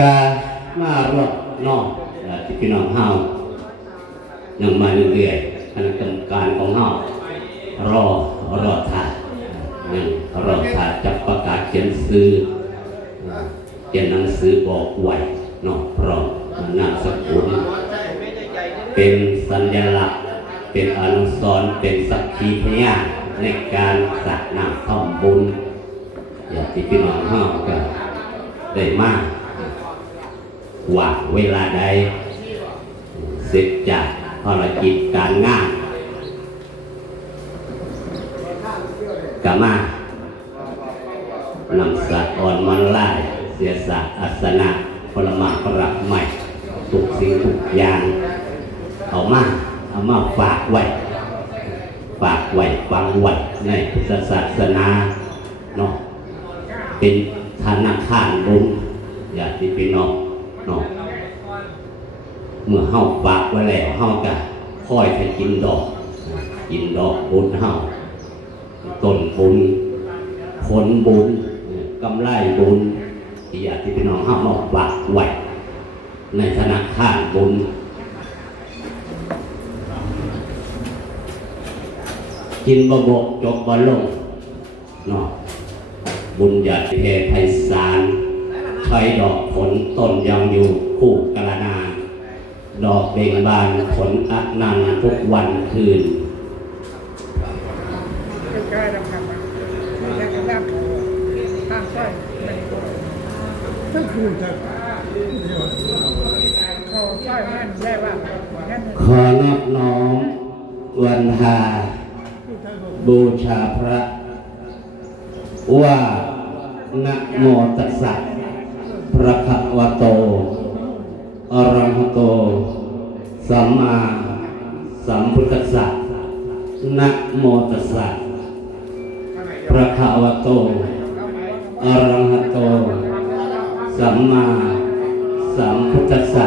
กามารอบนอกอ่าที่พี่น้องเฮายังมาเรื่อยๆคณะกรรมการของเฮารอรอถ่ายังรอถ่ายจะประกาศเขียนซื้อเขียนหนังสือบอกไว้นอกพร้อมนามสกุลเป็นสัญลักษณ์ เป็นอนุสรณ์เป็นสักขีพยาน ในการสร้างนามบุญอย่างที่พี่น้องเฮาก็ได้มากว่าเวลาใดเสร็จจากภารกิจการงานก็มานำสัตว์อ่อนมันไล่เสียสัตว์อัสนะพลมาพรับใหม่ทุกสิ่งทุกอย่าง เอามา เอามาฝากไว้ ฝากไหวฟังไหวในพุทธศาสนาเนาะเป็นธนาคารบุญอย่าที่พี่น้องเนาะเมื่อเฮาฝากไว้แล้วเฮาก็ค่อยไปกินดอก กินดอกบุญเฮาต้นบุญผลบุญกำไรบุญที่อยากที่พี่น้องเฮามาฝากไหวในธนาคารบุญ กินบะบกจบบะลงเนาะบุญญาติเพไพศาลใช้ดอกผลต้นยังอยู่คู่กะละนา ดอกเบ่งบานผลอักนันทุกวันคืนใกล้ๆดำๆไม่ใช่กระด้างข้างซ้ายไม่ได้ก็คือจะเขาซ้ายมันแย่ว่าแค่นี้ขอนอบน้อมวันทา บูชาพระ ว่านะโมตัสสะพระคะวะโตอระหโต สัมมาสัมพุทธัสสะนะโมตัสสะพระคะวะโตอระหโต สัมมาสัมพุทธัสสะ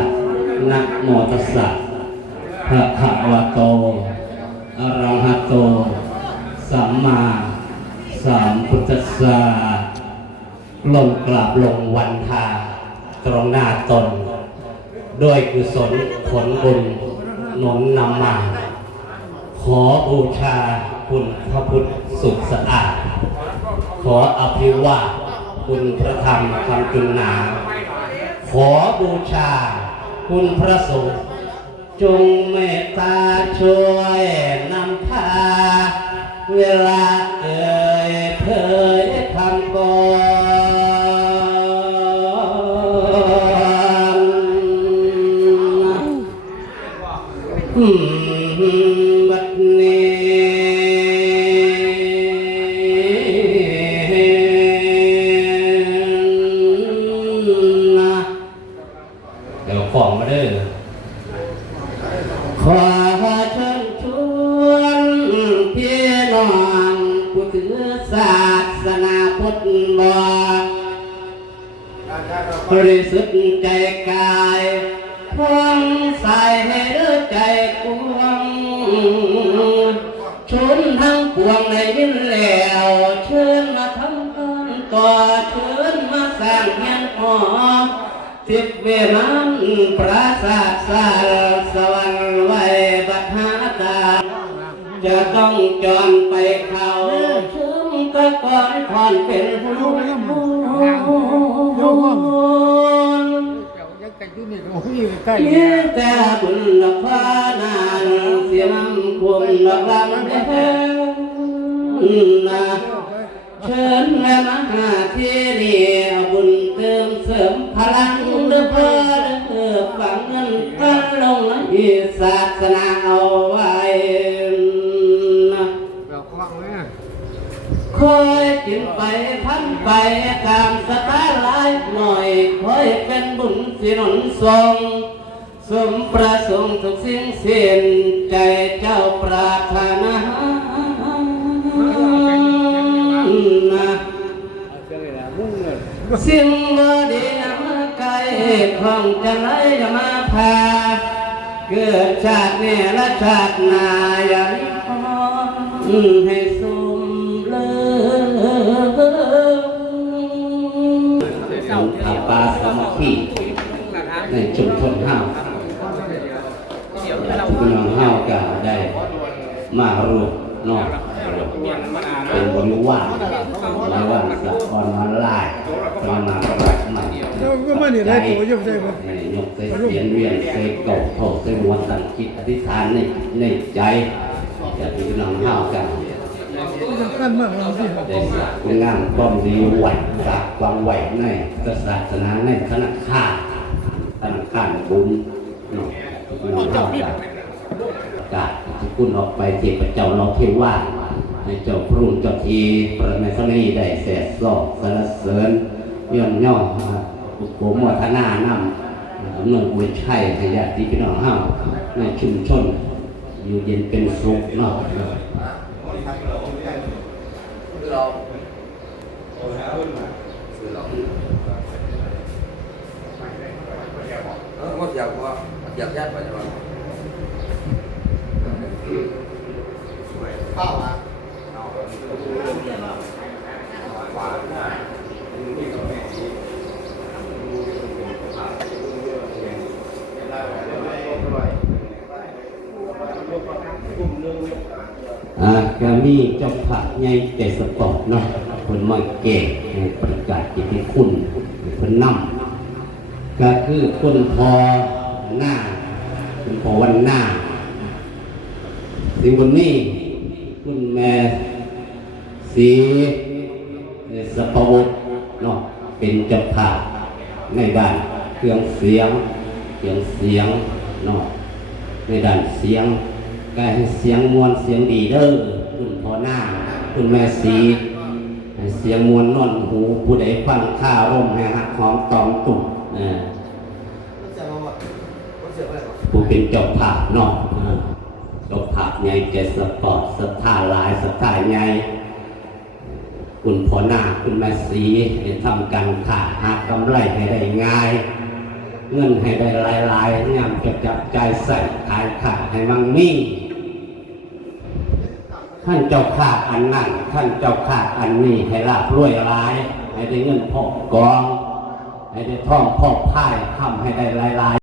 นะโมตัสสะพระคะวะโตอระหโต สัมมาสัมพุทธัสสะลงกราบลงวันทา ตรงหน้าตน ด้วยกุศลผลบุญหนุนนำมา ขอบูชาคุณพระพุทธสุขสะอาด ขออภิวาคุณพระธรรมคำจุนนา ขอบูชาคุณพระสงฆ์จงเมตตาช่วยนำพา เวลาเอ่ยเผยคำก่อนอืมบัดนี้นะเดี๋ยวของมาเด้อขอ ธบอกบริสุทธิ์ใจกายพร้อมใส่ให้เลือใจกวงชนทั้งปวงในยินแล้วเชิญมาทำกันต่อเชิญมาสร้างเฮียนหอสิบเวนันปราศาสสารสวรรค์ไว้บัดหาตาจะต้องจอนไปเขาชึม ตะกอนคอนเป็นหูเดี๋ยวยังแต่ยุ่นี่โอ้ยใกล้เยี่แต่บุญละพานานเสียน้ำควมละลำแดงนะเชิญแม่มาหาที่นี่ ไปพันไปตามสตล์หลายหน่อยคอยเป็นบุญสิหนุนทรงสมประสงค์ทุกสิ่งสิ้นใจเจ้าปรารถนาสิ่งบ่ดีมาไกลของจะไหลมาพาเกิดชาตินี้และชาติหน้าอย่ามีพรให้สู ในชุมชนห้าวพี่น้องห้าวกาได้มารวมนอกเป็นบริวารบริวารสะออนมาไล่มานาปรัหมก็มาเนี่ยไล่ตัวยุ่ใช่ไหยกเสียนเวียนเสกเก่โถเสมวัตันคิดอธิษฐานในในใจจะพี่น้องห้าวกันมากเลยงานป้อมดีไหวจากความไหวในศาสนาในคณะข้า รธนาคารบุญเนาะน้องเฮากันกที่คุณออกไปเทพเจ้าเราเทวาให้เจ้าพรุ่งเจ้าทีพระแม่ธรณีได้แสดสอบสรรเสริญย่อมย่ออุปโภมทนานำเมืองอวยชัยให้ญาติพี่น้องเฮาในชุมชน อยู่เย็นเป็นสุขเนาะ Nó có giờ qua giờ giác vậy mà อ่าก็มีเจ้าพระใหญ่ใจสปอร์ตเนาะคนมาเก่งให้ประกาศกิตติคุณคนนำ ก็คือคนพอหน้าคนพอวันหน้าสิ่งบนนี้คุณแม่สีสปวุฒเนาะเป็นเจ้าภาพในด้านเครื่องเสียงเครื่องเสียงเนาะในด้านเสียงก็ให้เสียงมวลเสียงดีเด้อคุณพ่อหน้า คุณแม่สีเสียงมวลนอนหูผู้ใดฟังข้าร่มให้หักหอมตอมตุ่ม ผู้เป็นเจ้าภาพนออเจ้าภาพใหญ่แกสปอร์ตสถาหลายสถาใหญ่คุณพ่อหน้าคุณแม่สีให้ทำการค้าหากำไรให้ได้ง่าย เงินให้ได้หลายๆงามจะจับใจใส่ขายขาดให้มั่งมีท่านเจ้าข้าอันนั้นท่านเจ้าข้าอันนี้ให้ลาบรวยหลาย ให้ได้เงินพอกอง ให้ได้ท่องพองพ่ายทำให้ได้หลาย